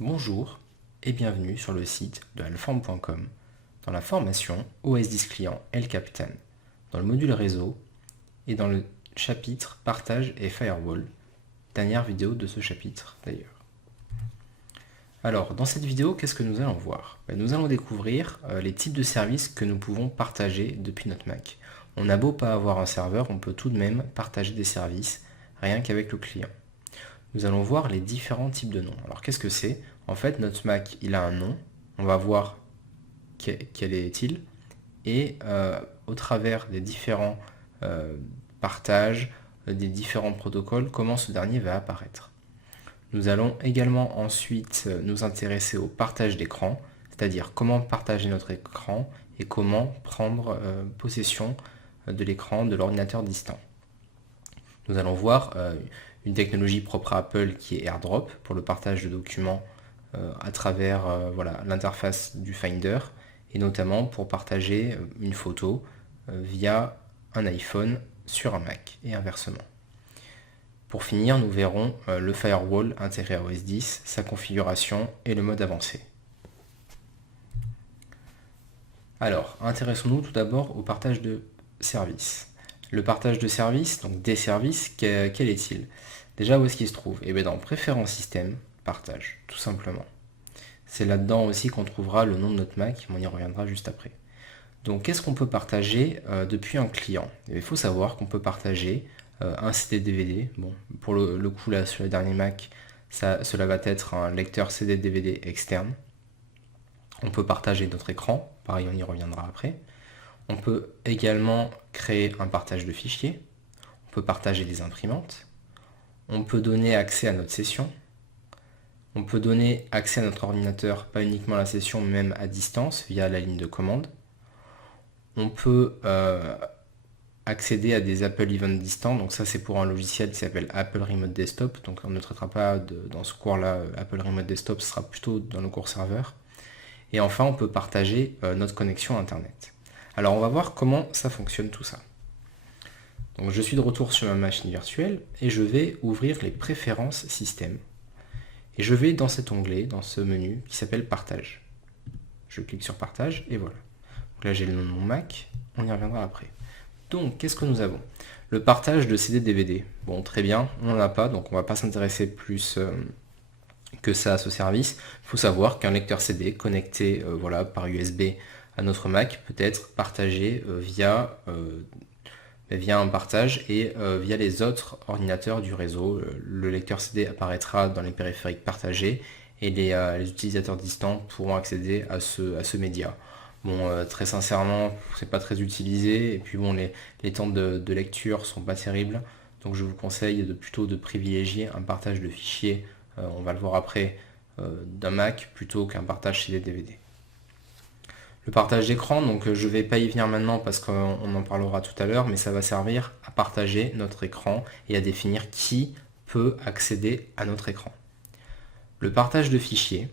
Bonjour et bienvenue sur le site de alform.com dans la formation OS 10 Client et le Capitaine, dans le module réseau et dans le chapitre Partage et Firewall, dernière vidéo de ce chapitre d'ailleurs. Alors, dans cette vidéo, qu'est-ce que nous allons voir? Nous allons découvrir les types de services que nous pouvons partager depuis notre Mac. On n'a beau pas avoir un serveur, on peut tout de même partager des services rien qu'avec le client. Nous allons voir les différents types de noms. Alors qu'est-ce que c'est? En fait, notre Mac, il a un nom. On va voir quel est-il. Et au travers des différents partages, des différents protocoles, comment ce dernier va apparaître. Nous allons également ensuite nous intéresser au partage d'écran, c'est-à-dire comment partager notre écran et comment prendre possession de l'écran de l'ordinateur distant. Nous allons voir une technologie propre à Apple qui est AirDrop pour le partage de documents à travers l'interface du Finder et notamment pour partager une photo via un iPhone sur un Mac et inversement. Pour finir, nous verrons le firewall intégré à OS 10, sa configuration et le mode avancé. Alors, intéressons-nous tout d'abord au partage de services. Le partage de services, donc des services, quel est-il? Déjà, où est-ce qu'il se trouve? Eh bien, dans Préférences système, partage, tout simplement. C'est là-dedans aussi qu'on trouvera le nom de notre Mac, on y reviendra juste après. Donc, qu'est-ce qu'on peut partager depuis un client? Il faut savoir qu'on peut partager un CD-DVD. Bon, pour le coup, là, sur les derniers Mac, cela va être un lecteur CD-DVD externe. On peut partager notre écran, pareil, on y reviendra après. On peut également créer un partage de fichiers, on peut partager des imprimantes, on peut donner accès à notre session, on peut donner accès à notre ordinateur, pas uniquement à la session, mais même à distance via la ligne de commande. On peut accéder à des Apple Events distants, donc ça c'est pour un logiciel qui s'appelle Apple Remote Desktop, donc on ne traitera pas dans ce cours-là Apple Remote Desktop, ce sera plutôt dans le cours serveur. Et enfin, on peut partager notre connexion Internet. Alors on va voir comment ça fonctionne tout ça. Donc je suis de retour sur ma machine virtuelle et je vais ouvrir les préférences système. Et je vais dans cet onglet, dans ce menu qui s'appelle Partage. Je clique sur Partage et voilà. Donc là j'ai le nom de mon Mac, on y reviendra après. Donc qu'est-ce que nous avons? Le partage de CD-DVD. Bon, très bien, on n'en a pas, donc on ne va pas s'intéresser plus que ça à ce service. Il faut savoir qu'un lecteur CD connecté par USB à notre Mac peut être partagé via un partage et via les autres ordinateurs du réseau. Le lecteur CD apparaîtra dans les périphériques partagés et les utilisateurs distants pourront accéder à ce média. Bon, très sincèrement, c'est pas très utilisé et puis bon, les temps de lecture sont pas terribles, donc je vous conseille plutôt de privilégier un partage de fichiers, on va le voir après, d'un Mac plutôt qu'un partage CD DVD. Le partage d'écran, donc je ne vais pas y venir maintenant parce qu'on en parlera tout à l'heure, mais ça va servir à partager notre écran et à définir qui peut accéder à notre écran. Le partage de fichiers.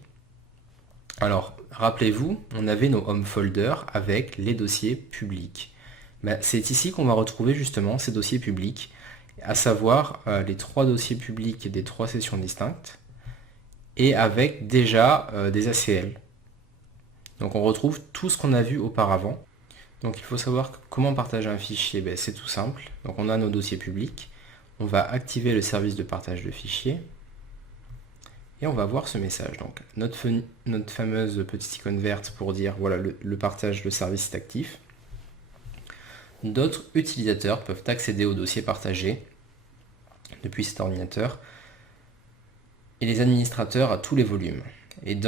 Alors, rappelez-vous, on avait nos home folders avec les dossiers publics. C'est ici qu'on va retrouver justement ces dossiers publics, à savoir les 3 dossiers publics des 3 sessions distinctes, et avec déjà des ACL. Donc on retrouve tout ce qu'on a vu auparavant. Donc il faut savoir comment partager un fichier, c'est tout simple. Donc on a nos dossiers publics, on va activer le service de partage de fichiers, et on va voir ce message. Donc notre fameuse petite icône verte pour dire voilà le partage, le service est actif. D'autres utilisateurs peuvent accéder au dossier partagé depuis cet ordinateur, et les administrateurs à tous les volumes. Et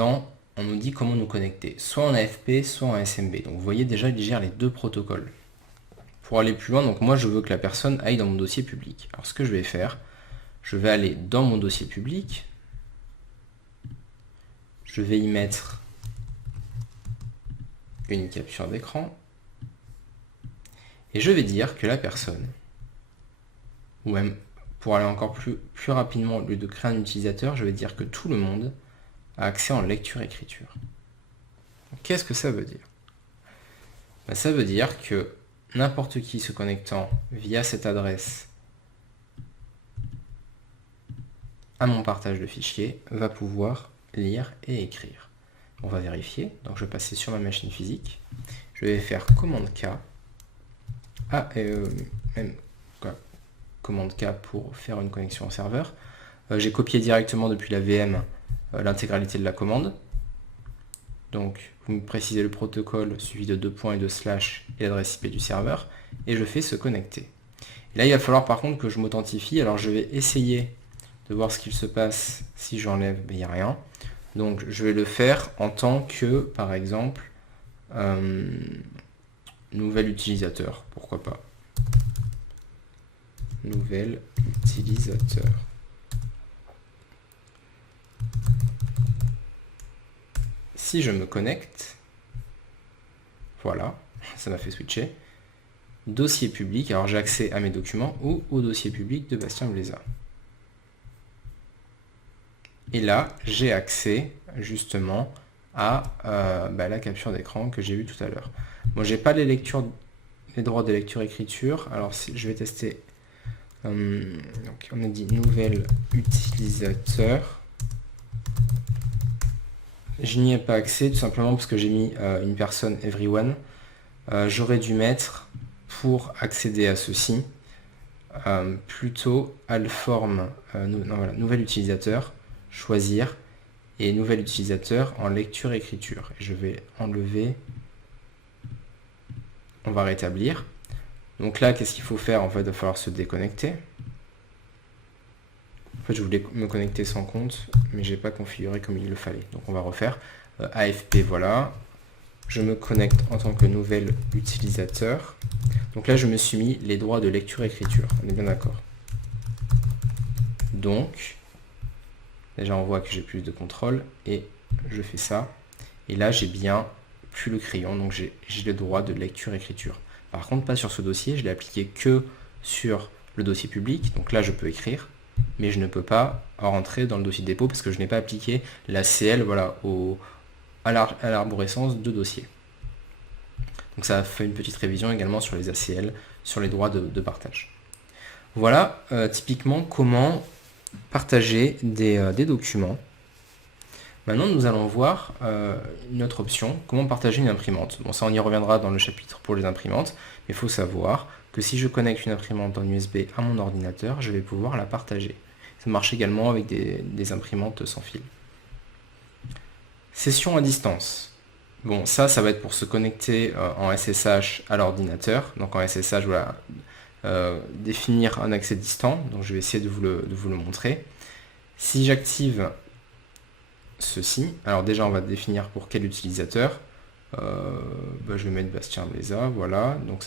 on nous dit comment nous connecter, soit en AFP, soit en SMB. Donc vous voyez déjà, il gère les 2 protocoles. Pour aller plus loin, donc moi je veux que la personne aille dans mon dossier public. Alors ce que je vais faire, je vais aller dans mon dossier public, je vais y mettre une capture d'écran, et je vais dire que la personne, ou même pour aller encore plus rapidement, au lieu de créer un utilisateur, je vais dire que tout le monde a accès en lecture-écriture. Qu'est-ce que ça veut dire? Ça veut dire que n'importe qui se connectant via cette adresse à mon partage de fichiers va pouvoir lire et écrire. On va vérifier. Donc je vais passer sur ma machine physique. Je vais faire commande K. Même quoi, commande K pour faire une connexion au serveur. J'ai copié directement depuis la VM l'intégralité de la commande. Donc vous me précisez le protocole suivi de 2 points et de slash et l'adresse IP du serveur. Et je fais se connecter. Et là il va falloir par contre que je m'authentifie. Alors je vais essayer de voir ce qu'il se passe si j'enlève, il n'y a rien. Donc je vais le faire en tant que, par exemple, nouvel utilisateur, pourquoi pas. Nouvel utilisateur. Si je me connecte, voilà, ça m'a fait switcher. Dossier public, alors j'ai accès à mes documents ou au dossier public de Bastien Bleza. Et là, j'ai accès justement à la capture d'écran que j'ai vue tout à l'heure. Moi, j'ai pas les droits de lecture-écriture. Alors, je vais tester. Donc, on a dit nouvel utilisateur. Je n'y ai pas accès tout simplement parce que j'ai mis une personne everyone. J'aurais dû mettre pour accéder à ceci plutôt alform nouvel utilisateur, choisir et nouvel utilisateur en lecture-écriture. Je vais enlever, on va rétablir. Donc là, qu'est-ce qu'il faut faire? En fait, il va falloir se déconnecter. En fait, je voulais me connecter sans compte, mais j'ai pas configuré comme il le fallait. Donc on va refaire. AFP, voilà. Je me connecte en tant que nouvel utilisateur. Donc là, je me suis mis les droits de lecture-écriture. On est bien d'accord. Donc, déjà, on voit que j'ai plus de contrôle et je fais ça. Et là, j'ai bien plus le crayon, donc j'ai le droit de lecture-écriture. Par contre, pas sur ce dossier, je l'ai appliqué que sur le dossier public. Donc là, je peux écrire, mais je ne peux pas rentrer dans le dossier de dépôt parce que je n'ai pas appliqué la CL à l'arborescence de dossier. Donc ça a fait une petite révision également sur les ACL, sur les droits de partage. Voilà typiquement comment partager des documents. Maintenant, nous allons voir une autre option, comment partager une imprimante. Bon, ça, on y reviendra dans le chapitre pour les imprimantes, mais il faut savoir que si je connecte une imprimante en USB à mon ordinateur, je vais pouvoir la partager. Ça marche également avec des imprimantes sans fil. Session à distance. Bon, ça va être pour se connecter en SSH à l'ordinateur. Donc en SSH, voilà, définir un accès distant. Donc je vais essayer de vous le montrer. Si j'active ceci, alors déjà on va définir pour quel utilisateur. Je vais mettre Bastien Bleza, voilà. Donc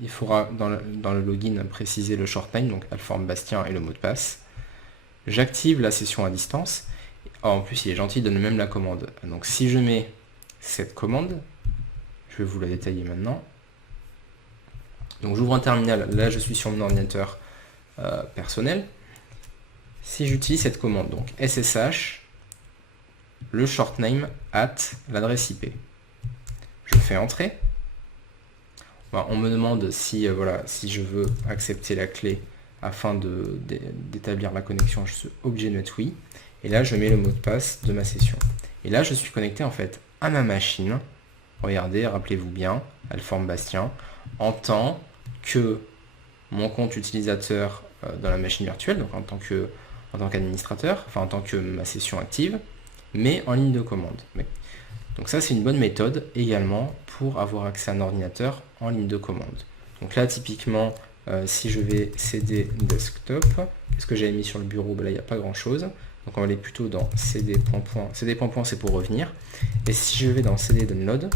il faudra dans le login préciser le short name, donc alform Bastien et le mot de passe. J'active la session à distance. En plus, il est gentil, il donne même la commande. Donc si je mets cette commande, je vais vous la détailler maintenant. Donc j'ouvre un terminal, là je suis sur mon ordinateur personnel. Si j'utilise cette commande, donc SSH, le short name at l'adresse IP. Je fais entrer. On me demande si je veux accepter la clé afin d'établir la connexion. Je suis obligé de mettre oui. Et là, je mets le mot de passe de ma session. Et là, je suis connecté en fait à ma machine. Regardez, rappelez-vous bien, alform Bastien, en tant que mon compte utilisateur dans la machine virtuelle, donc en tant qu'administrateur, enfin en tant que ma session active, mais en ligne de commande. Donc ça, c'est une bonne méthode également pour avoir accès à un ordinateur en ligne de commande. Donc là, typiquement, si je vais CD desktop, qu'est-ce que j'avais mis sur le bureau? Là, il n'y a pas grand-chose. Donc on va aller plutôt dans cd. cd. C'est pour revenir. Et si je vais dans cd download,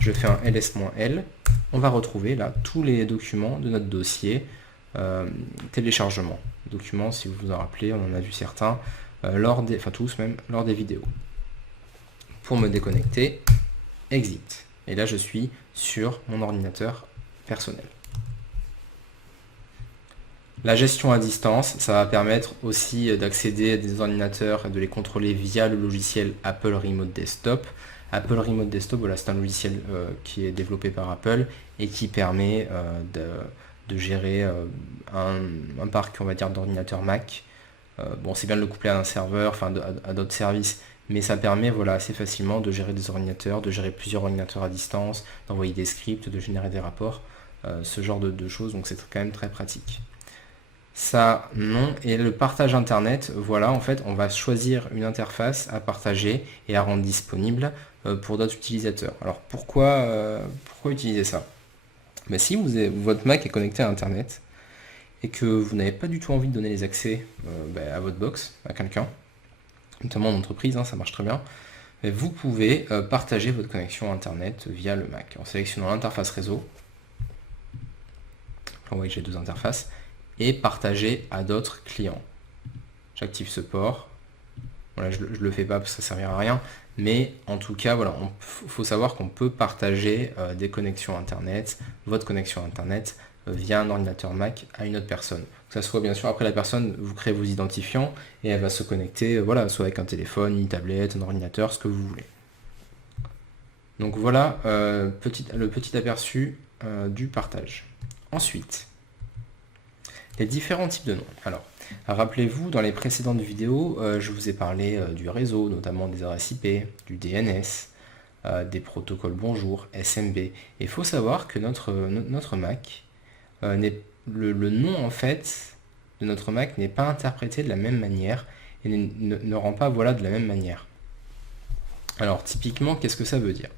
je fais un ls-l, on va retrouver là tous les documents de notre dossier téléchargement. Documents, si vous vous en rappelez, on en a vu certains, tous même, lors des vidéos. Pour me déconnecter, exit. Et là, je suis sur mon ordinateur personnel. La gestion à distance, ça va permettre aussi d'accéder à des ordinateurs et de les contrôler via le logiciel Apple Remote Desktop. Apple Remote Desktop, voilà, c'est un logiciel qui est développé par Apple et qui permet de gérer un parc, on va dire, d'ordinateurs Mac. Bon, c'est bien de le coupler à un serveur, enfin à d'autres services, mais ça permet voilà, assez facilement de gérer des ordinateurs, de gérer plusieurs ordinateurs à distance, d'envoyer des scripts, de générer des rapports, ce genre de choses, donc c'est quand même très pratique. Ça, non. Et le partage internet, voilà, en fait, on va choisir une interface à partager et à rendre disponible pour d'autres utilisateurs. Alors pourquoi utiliser ça? Ben, si votre Mac est connecté à internet et que vous n'avez pas du tout envie de donner les accès à votre box à quelqu'un, notamment en entreprise, hein, ça marche très bien, mais vous pouvez partager votre connexion internet via le Mac en sélectionnant l'interface réseau. On voit que j'ai deux interfaces et partager à d'autres clients. J'active ce port. Voilà, je ne le fais pas parce que ça ne servira à rien, mais en tout cas, voilà, faut savoir qu'on peut partager des connexions internet, votre connexion internet, via un ordinateur Mac à une autre personne. Que ça soit bien sûr, après la personne, vous créez vos identifiants et elle va se connecter, voilà, soit avec un téléphone, une tablette, un ordinateur, ce que vous voulez. Donc voilà le petit aperçu du partage. Ensuite, les différents types de noms. Alors, rappelez-vous, dans les précédentes vidéos, je vous ai parlé du réseau, notamment des adresses IP, du DNS, des protocoles bonjour, SMB. Et il faut savoir que notre Mac, le nom en fait de notre Mac n'est pas interprété de la même manière et ne rend pas voilà de la même manière. Alors typiquement, qu'est-ce que ça veut dire?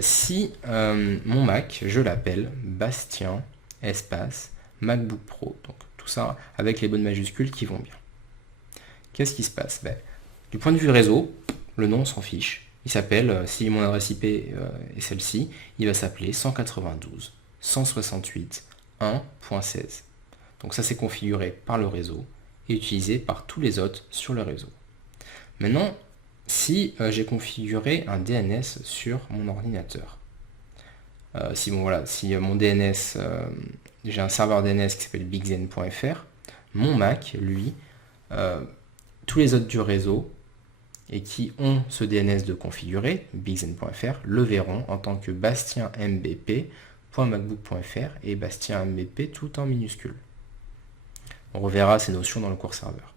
Si mon Mac, je l'appelle Bastien espace MacBook Pro, donc tout ça avec les bonnes majuscules qui vont bien. Qu'est-ce qui se passe? Du point de vue réseau, le nom s'en fiche. Il s'appelle, si mon adresse IP est celle-ci, il va s'appeler 192.168.1.16. Donc ça c'est configuré par le réseau et utilisé par tous les autres sur le réseau. Maintenant, si j'ai configuré un DNS sur mon ordinateur, si mon DNS, j'ai un serveur DNS qui s'appelle bigzen.fr, mon Mac, lui, tous les autres du réseau et qui ont ce DNS de configuré, bigzen.fr, le verront en tant que bastienmbp.macbook.fr et bastienmbp tout en minuscule. On reverra ces notions dans le cours serveur.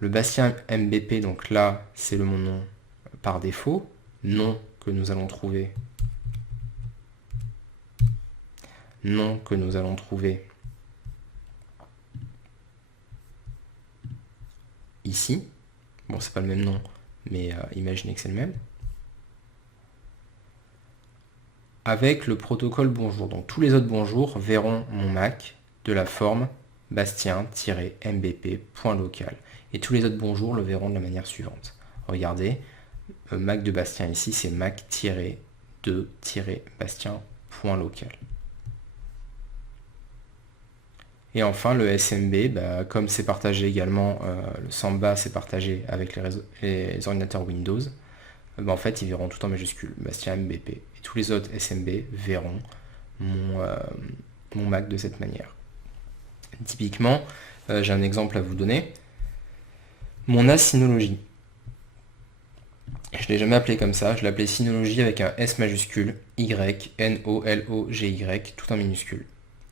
Le Bastien MBP, donc là, c'est mon nom par défaut, nom que nous allons trouver ici. Bon, c'est pas le même nom, mais imaginez que c'est le même. Avec le protocole bonjour. Donc tous les autres bonjours verront mon Mac de la forme bastien-mbp.local. Et tous les autres bonjours le verront de la manière suivante. Regardez, Mac de Bastien ici, c'est mac-2-bastien.local. Et enfin, le SMB, comme c'est partagé également, le Samba c'est partagé avec les ordinateurs Windows, en fait, ils verront tout en majuscule, Bastien MBP. Et tous les autres SMB verront mon Mac de cette manière. Typiquement, j'ai un exemple à vous donner. Mon NAS Synology. Je ne l'ai jamais appelé comme ça, je l'ai appelé Synology avec un S majuscule, Y, N-O-L-O-G-Y, tout en minuscule.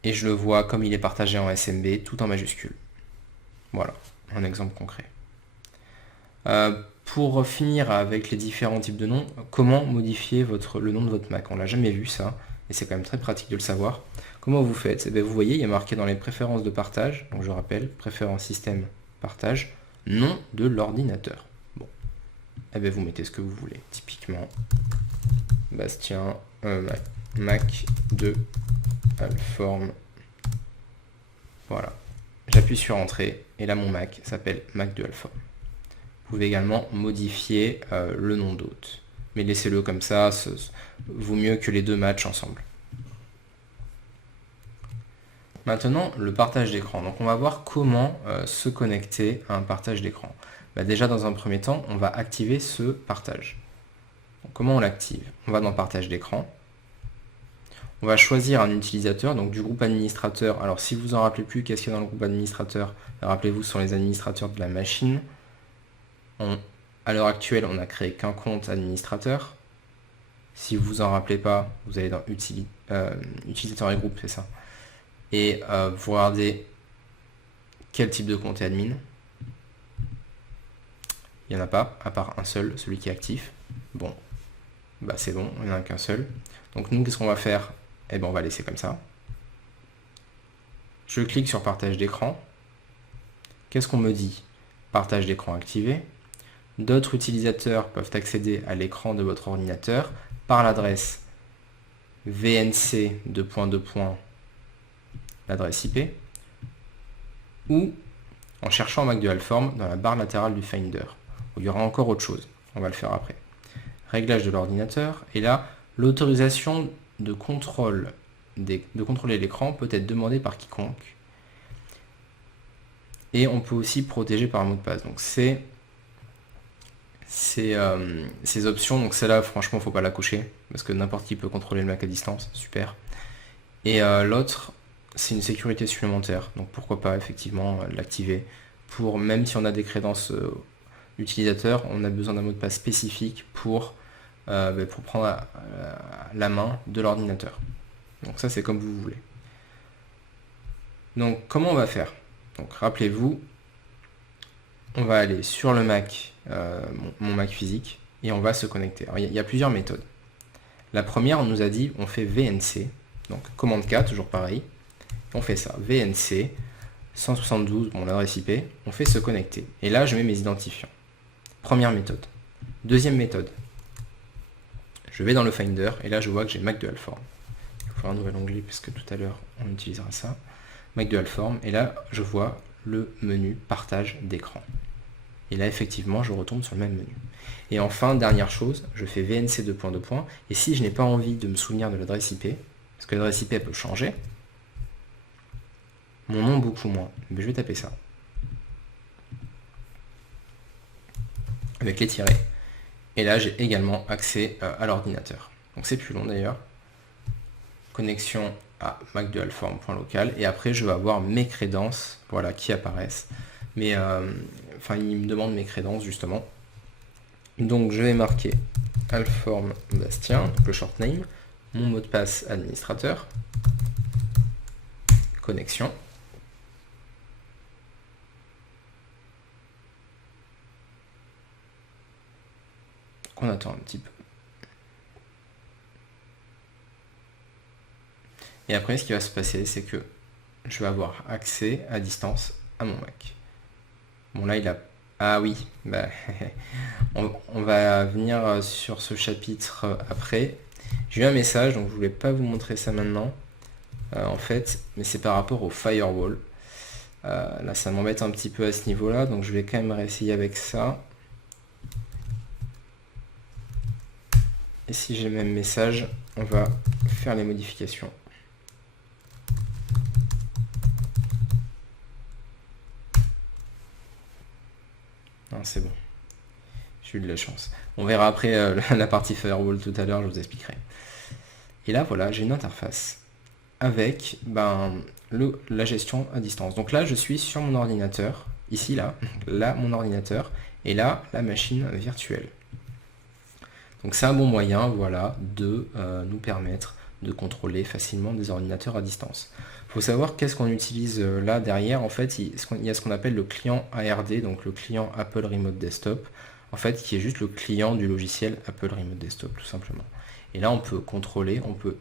Et je le vois comme il est partagé en SMB, tout en majuscule. Voilà, un exemple concret. Pour finir avec les différents types de noms, comment modifier le nom de votre Mac? On l'a jamais vu ça, et c'est quand même très pratique de le savoir. Comment vous faites? Vous voyez, il y a marqué dans les préférences de partage, donc je rappelle, préférences système, partage, nom de l'ordinateur. Bon, vous mettez ce que vous voulez. Typiquement, Bastien, Mac de Alform. Voilà. J'appuie sur Entrée, et là mon Mac s'appelle Mac de Alform. Vous pouvez également modifier le nom d'hôte. Mais laissez-le comme ça, vaut mieux que les deux matchent ensemble. Maintenant, le partage d'écran. Donc on va voir comment se connecter à un partage d'écran. Déjà, dans un premier temps, on va activer ce partage. Donc, comment on l'active? On va dans Partage d'écran. On va choisir un utilisateur, donc du groupe administrateur. Alors si vous en rappelez plus, qu'est-ce qu'il y a dans le groupe administrateur? Rappelez-vous, ce sont les administrateurs de la machine. À l'heure actuelle, on n'a créé qu'un compte administrateur. Si vous vous en rappelez pas, vous allez dans utilisateur et groupe, c'est ça. Et vous regardez quel type de compte est admin. Il n'y en a pas, à part un seul, celui qui est actif. Bon, bah c'est bon, il n'y en a qu'un seul. Donc nous, qu'est-ce qu'on va faire? Eh ben on va laisser comme ça. Je clique sur partage d'écran. Qu'est-ce qu'on me dit? Partage d'écran activé. D'autres utilisateurs peuvent accéder à l'écran de votre ordinateur par l'adresse VNC l'adresse IP, ou en cherchant Mac de Alform dans la barre latérale du Finder. Il y aura encore autre chose, on va le faire après. Réglage de l'ordinateur, et là, l'autorisation de contrôler l'écran peut être demandée par quiconque. Et on peut aussi protéger par un mot de passe. Donc ces options, donc celle-là, franchement, faut pas la cocher, parce que n'importe qui peut contrôler le Mac à distance, super. Et l'autre, c'est une sécurité supplémentaire, donc pourquoi pas effectivement l'activer. Pour même si on a des crédences utilisateurs, on a besoin d'un mot de passe spécifique pour prendre la main de l'ordinateur. Donc ça, c'est comme vous voulez. Donc comment on va faire? Donc rappelez-vous, on va aller sur le Mac, mon Mac physique, et on va se connecter. Alors, il y a plusieurs méthodes. La première, on nous a dit, on fait VNC, donc commande K, toujours pareil. On fait ça, VNC 172, mon adresse IP, on fait se connecter. Et là, je mets mes identifiants. Première méthode. Deuxième méthode. Je vais dans le Finder, et là, je vois que j'ai Mac de Alform. Il faut faire un nouvel onglet, puisque tout à l'heure, on utilisera ça. Mac de Alform, et là, je vois le menu partage d'écran. Et là, effectivement, je retombe sur le même menu. Et enfin, dernière chose, je fais VNC : et si je n'ai pas envie de me souvenir de l'adresse IP, parce que l'adresse IP peut changer, mon nom beaucoup moins, mais je vais taper ça. Avec les tirets. Et là, j'ai également accès à l'ordinateur. Donc c'est plus long d'ailleurs. Connexion à macdealform.local. Et après, je vais avoir mes crédences, voilà, qui apparaissent. Mais il me demande mes crédences justement. Donc je vais marquer Alform Bastien, donc le short name, mon mot de passe administrateur, connexion. On attend un petit peu. Et après, ce qui va se passer, c'est que je vais avoir accès à distance à mon Mac. Bon, là, il a... Ah oui, bah, on va venir sur ce chapitre après. J'ai eu un message, donc je voulais pas vous montrer ça maintenant, en fait, mais c'est par rapport au firewall. Là, ça m'embête un petit peu à ce niveau-là, donc je vais quand même réessayer avec ça. Et si j'ai le même message, on va faire les modifications. Non, c'est bon. J'ai eu de la chance. On verra après la partie firewall tout à l'heure, je vous expliquerai. Et là, voilà, j'ai une interface avec la gestion à distance. Donc là, je suis sur mon ordinateur, ici, là, mon ordinateur, et là, la machine virtuelle. Donc c'est un bon moyen, voilà, de nous permettre de contrôler facilement des ordinateurs à distance. Il faut savoir qu'est-ce qu'on utilise là derrière. En fait, il y a ce qu'on appelle le client ARD, donc le client Apple Remote Desktop, en fait, qui est juste le client du logiciel Apple Remote Desktop, tout simplement. Et là, on peut contrôler, on peut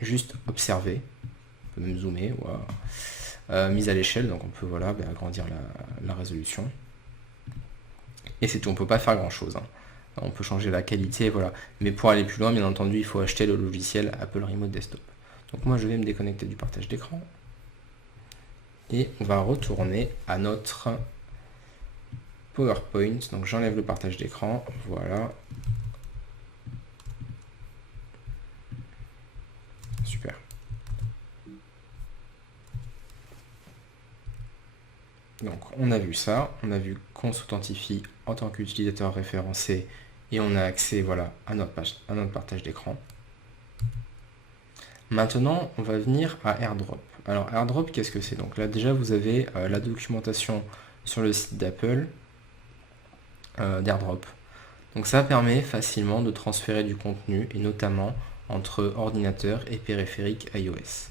juste observer, on peut même zoomer, voilà. Mise à l'échelle, donc on peut voilà, agrandir la résolution. Et c'est tout, on ne peut pas faire grand-chose. Hein. On peut changer la qualité, voilà. Mais pour aller plus loin, bien entendu, il faut acheter le logiciel Apple Remote Desktop. Donc moi, je vais me déconnecter du partage d'écran. Et on va retourner à notre PowerPoint. Donc j'enlève le partage d'écran, voilà. Super. Donc on a vu ça, on a vu qu'on s'authentifie en tant qu'utilisateur référencé et on a accès voilà, à notre partage d'écran. Maintenant, on va venir à AirDrop. Alors AirDrop, qu'est-ce que c'est? Donc là déjà, vous avez la documentation sur le site d'Apple d'AirDrop. Donc ça permet facilement de transférer du contenu et notamment entre ordinateur et périphérique iOS.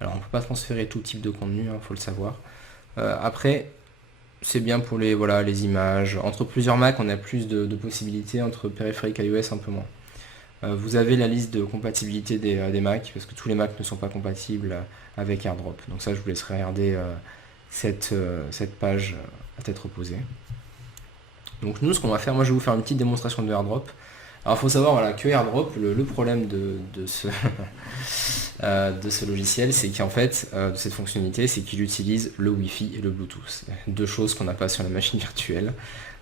Alors on ne peut pas transférer tout type de contenu, il faut le savoir. Après, c'est bien pour les, voilà, les images. Entre plusieurs Mac, on a plus de possibilités, entre périphériques iOS, un peu moins. Vous avez la liste de compatibilité des Mac, parce que tous les Mac ne sont pas compatibles avec AirDrop. Donc ça, je vous laisserai regarder cette page à tête reposée. Donc nous, ce qu'on va faire, moi je vais vous faire une petite démonstration de AirDrop. Alors il faut savoir voilà, que AirDrop, le problème de ce, de ce logiciel, c'est qu'en fait, de cette fonctionnalité, c'est qu'il utilise le Wi-Fi et le Bluetooth. Deux choses qu'on n'a pas sur la machine virtuelle,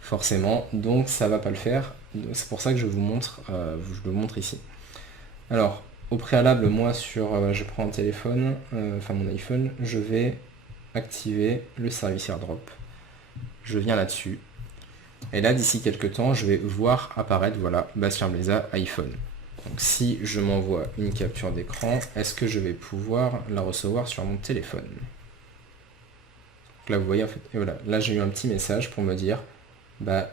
forcément. Donc ça va pas le faire. C'est pour ça que je vous montre, je le montre ici. Alors, au préalable, moi je prends un téléphone, enfin mon iPhone, je vais activer le service AirDrop. Je viens là-dessus. Et là, d'ici quelques temps, je vais voir apparaître, voilà, Bastien Bleza iPhone. Donc si je m'envoie une capture d'écran, est-ce que je vais pouvoir la recevoir sur mon téléphone? Donc là, vous voyez, en fait, et voilà, là j'ai eu un petit message pour me dire, bah,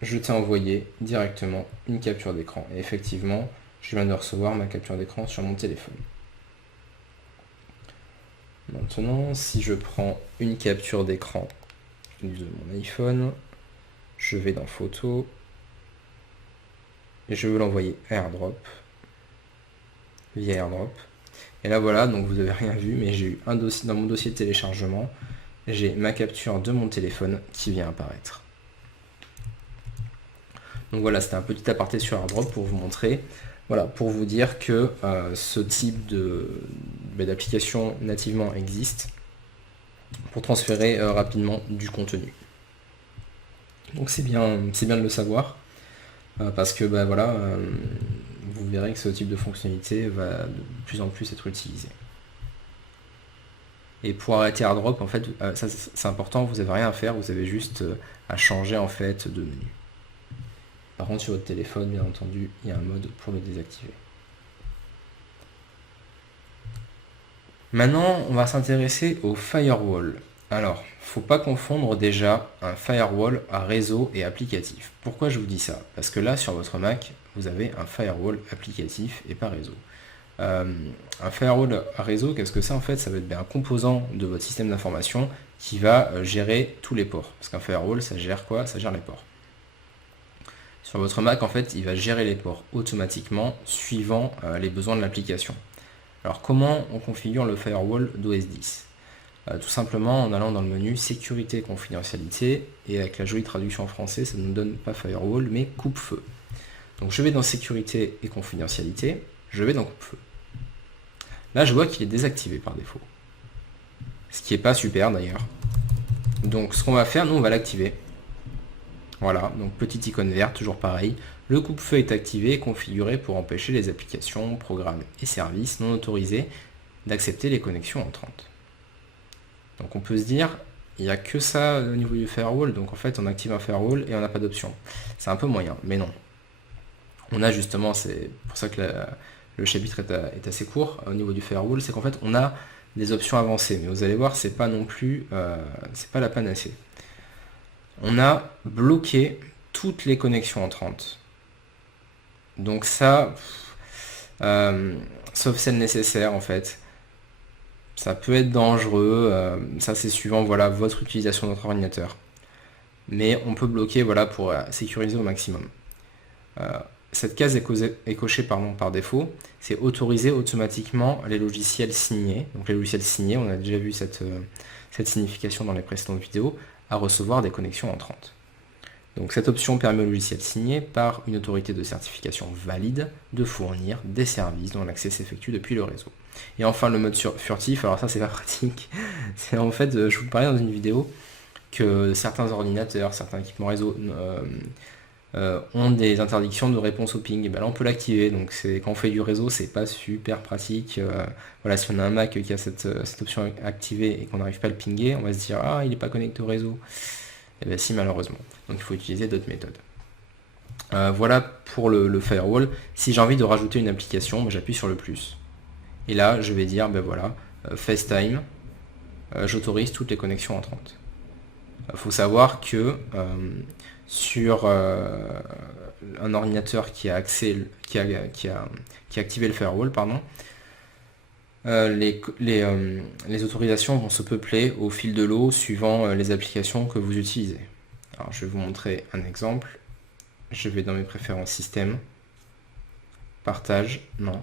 je t'ai envoyé directement une capture d'écran. Et effectivement, je viens de recevoir ma capture d'écran sur mon téléphone. Maintenant, si je prends une capture d'écran de mon iPhone, je vais dans Photos, et je veux l'envoyer à AirDrop, via AirDrop. Et là voilà, donc vous n'avez rien vu, mais j'ai eu un dossier dans mon dossier de téléchargement, j'ai ma capture de mon téléphone qui vient apparaître. Donc voilà, c'était un petit aparté sur AirDrop pour vous montrer, voilà, pour vous dire que ce type d'application nativement existe pour transférer rapidement du contenu. Donc c'est bien de le savoir, parce que bah, voilà, vous verrez que ce type de fonctionnalité va de plus en plus être utilisé. Et pour arrêter AirDrop, en fait, ça c'est important, vous n'avez rien à faire, vous avez juste à changer en fait de menu. Par contre sur votre téléphone, bien entendu, il y a un mode pour le désactiver. Maintenant, on va s'intéresser au firewall. Alors, faut pas confondre déjà un firewall à réseau et applicatif. Pourquoi je vous dis ça? Parce que là, sur votre Mac, vous avez un firewall applicatif et pas réseau. Un firewall à réseau, qu'est-ce que c'est en fait? Ça va être un composant de votre système d'information qui va gérer tous les ports. Parce qu'un firewall, ça gère quoi? Ça gère les ports. Sur votre Mac, en fait, il va gérer les ports automatiquement suivant les besoins de l'application. Alors comment on configure le firewall d'OS 10? Tout simplement en allant dans le menu sécurité et confidentialité, et avec la jolie traduction en français, ça ne nous donne pas firewall mais coupe-feu. Donc je vais dans sécurité et confidentialité, je vais dans coupe-feu. Là je vois qu'il est désactivé par défaut. Ce qui n'est pas super d'ailleurs. Donc ce qu'on va faire, nous on va l'activer. Voilà, donc petite icône verte, toujours pareil. Le coupe-feu est activé et configuré pour empêcher les applications, programmes et services non autorisés d'accepter les connexions entrantes. Donc on peut se dire, il n'y a que ça au niveau du firewall, donc en fait on active un firewall et on n'a pas d'option. C'est un peu moyen, mais non. On a justement, c'est pour ça que le chapitre est assez court au niveau du firewall, c'est qu'en fait on a des options avancées, mais vous allez voir, c'est pas non plus, c'est pas la panacée. On a bloqué toutes les connexions entrantes. Donc ça, sauf celles nécessaires en fait. Ça peut être dangereux, ça c'est suivant voilà, votre utilisation de votre ordinateur. Mais on peut bloquer voilà, pour sécuriser au maximum. Cette case est cochée par défaut, c'est autoriser automatiquement les logiciels signés. Donc les logiciels signés, on a déjà vu cette signification dans les précédentes vidéos, à recevoir des connexions entrantes. Donc cette option permet au logiciel signé par une autorité de certification valide de fournir des services dont l'accès s'effectue depuis le réseau. Et enfin le mode furtif, alors ça c'est pas pratique, c'est en fait, je vous parlais dans une vidéo que certains ordinateurs, certains équipements réseau ont des interdictions de réponse au ping, et ben là on peut l'activer, donc quand on fait du réseau c'est pas super pratique, voilà, si on a un Mac qui a cette option activée et qu'on n'arrive pas à le pinguer, on va se dire ah il n'est pas connecté au réseau, et bien si malheureusement, donc il faut utiliser d'autres méthodes. Voilà pour le firewall. Si j'ai envie de rajouter une application, ben, j'appuie sur le plus, et là je vais dire ben voilà, FaceTime, j'autorise toutes les connexions entrantes. Il faut savoir que sur un ordinateur qui a activé le firewall, pardon, Les autorisations vont se peupler au fil de l'eau suivant les applications que vous utilisez. Alors je vais vous montrer un exemple. Je vais dans mes préférences système, partage, non,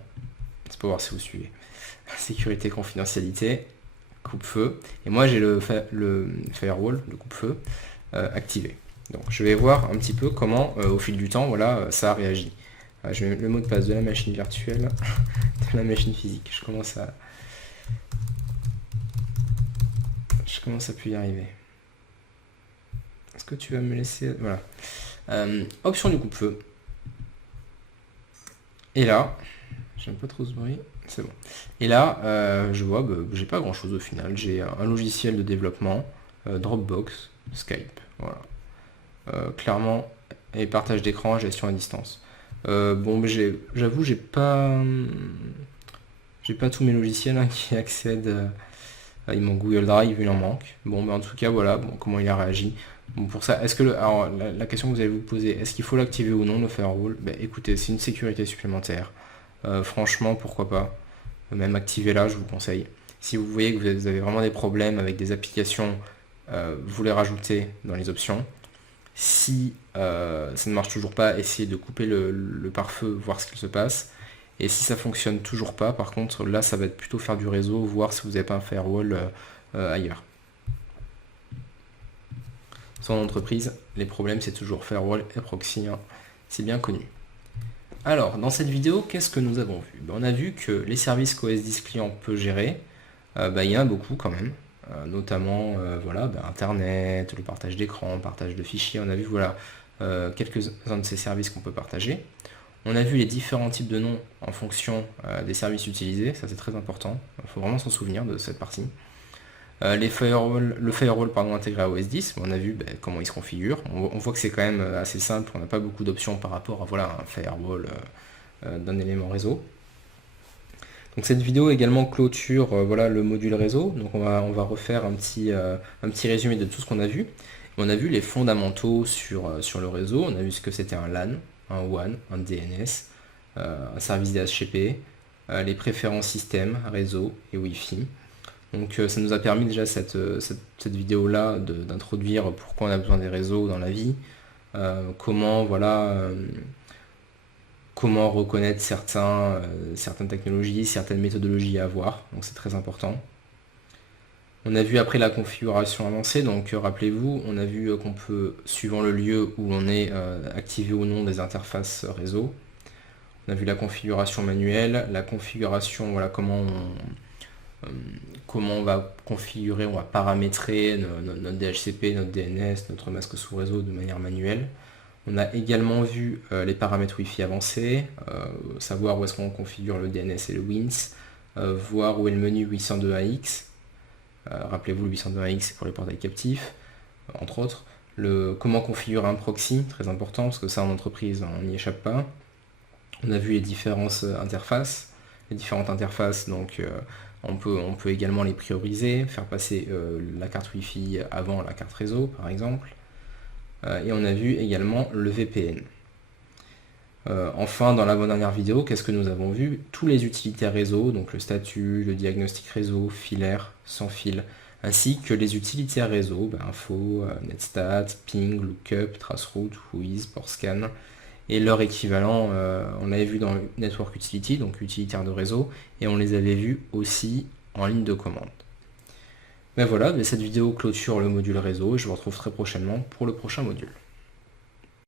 c'est pour voir si vous suivez. Sécurité, confidentialité, coupe-feu. Et moi j'ai le firewall, le coupe-feu, activé. Donc je vais voir un petit peu comment au fil du temps, voilà, ça a réagi. Je mets le mot de passe de la machine virtuelle, de la machine physique. Je commence à plus y arriver. Est-ce que tu vas me laisser... Voilà. Option du coupe-feu. Et là, j'aime pas trop ce bruit, c'est bon. Et là, je vois, j'ai pas grand chose au final. J'ai un logiciel de développement, Dropbox, Skype, voilà. Clairement, et partage d'écran, gestion à distance. Bon, j'avoue, j'ai pas tous mes logiciels hein, qui accèdent. Il manque Google Drive, il en manque. Bon, en tout cas, voilà, bon, comment il a réagi. Bon, pour ça, est-ce que alors, la question que vous allez vous poser, est-ce qu'il faut l'activer ou non, le firewall? Écoutez, c'est une sécurité supplémentaire. Franchement, pourquoi pas? Même activer là, je vous conseille. Si vous voyez que vous avez vraiment des problèmes avec des applications, vous les rajoutez dans les options. Si ça ne marche toujours pas, essayez de couper le pare-feu, voir ce qu'il se passe. Et si ça fonctionne toujours pas, par contre, là, ça va être plutôt faire du réseau, voir si vous n'avez pas un firewall ailleurs. Sans entreprise, les problèmes, c'est toujours firewall et proxy, hein. C'est bien connu. Alors, dans cette vidéo, qu'est-ce que nous avons vu? On a vu que les services qu'OS 10 client peut gérer, il y en a beaucoup quand même. Notamment voilà, Internet, le partage d'écran, partage de fichiers. On a vu voilà, quelques-uns de ces services qu'on peut partager. On a vu les différents types de noms en fonction des services utilisés, ça c'est très important, il faut vraiment s'en souvenir de cette partie. Le firewall intégré à OS 10, on a vu comment il se configure. On voit que c'est quand même assez simple, on n'a pas beaucoup d'options par rapport à voilà, un firewall d'un élément réseau. Donc cette vidéo également clôture voilà, le module réseau. Donc on va refaire un petit résumé de tout ce qu'on a vu. On a vu les fondamentaux sur le réseau. On a vu ce que c'était un LAN, un WAN, un DNS, un service DHCP, les préférences système, réseau et Wi-Fi. Donc ça nous a permis déjà cette vidéo-là d'introduire pourquoi on a besoin des réseaux dans la vie, comment voilà... comment reconnaître certaines technologies, certaines méthodologies à avoir, donc c'est très important. On a vu après la configuration avancée, donc rappelez-vous, on a vu qu'on peut, suivant le lieu où on est, activer ou non des interfaces réseau. On a vu la configuration manuelle, la configuration, voilà comment on va configurer, on va paramétrer notre DHCP, notre DNS, notre masque sous réseau de manière manuelle. On a également vu les paramètres Wi-Fi avancés, savoir où est-ce qu'on configure le DNS et le WINS, voir où est le menu 802.1x. Rappelez-vous, le 802.1x c'est pour les portails captifs, entre autres. Comment configurer un proxy, très important, parce que ça en entreprise on n'y échappe pas. On a vu les différentes interfaces, donc on peut également les prioriser, faire passer la carte Wi-Fi avant la carte réseau par exemple. Et on a vu également le VPN. Enfin, dans l'avant-dernière vidéo, qu'est-ce que nous avons vu? Tous les utilitaires réseau, donc le statut, le diagnostic réseau, filaire, sans fil, ainsi que les utilitaires réseau, info, netstat, ping, lookup, traceroute, whois, portscan, et leur équivalent, on l'avait vu dans le network utility, donc utilitaire de réseau, et on les avait vus aussi en ligne de commande. Voilà, cette vidéo clôture le module réseau et je vous retrouve très prochainement pour le prochain module.